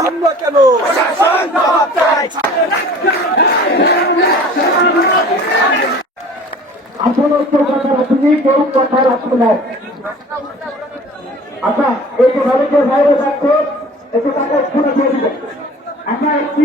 হামলা কেন? আসলে কথা রাখুনি, কেউ কথা রাখবে না। আচ্ছা, এই যে ভারতের বাইরে থাকতো একটু টাকা শুনে দিয়ে দিবেন। আমরা একটি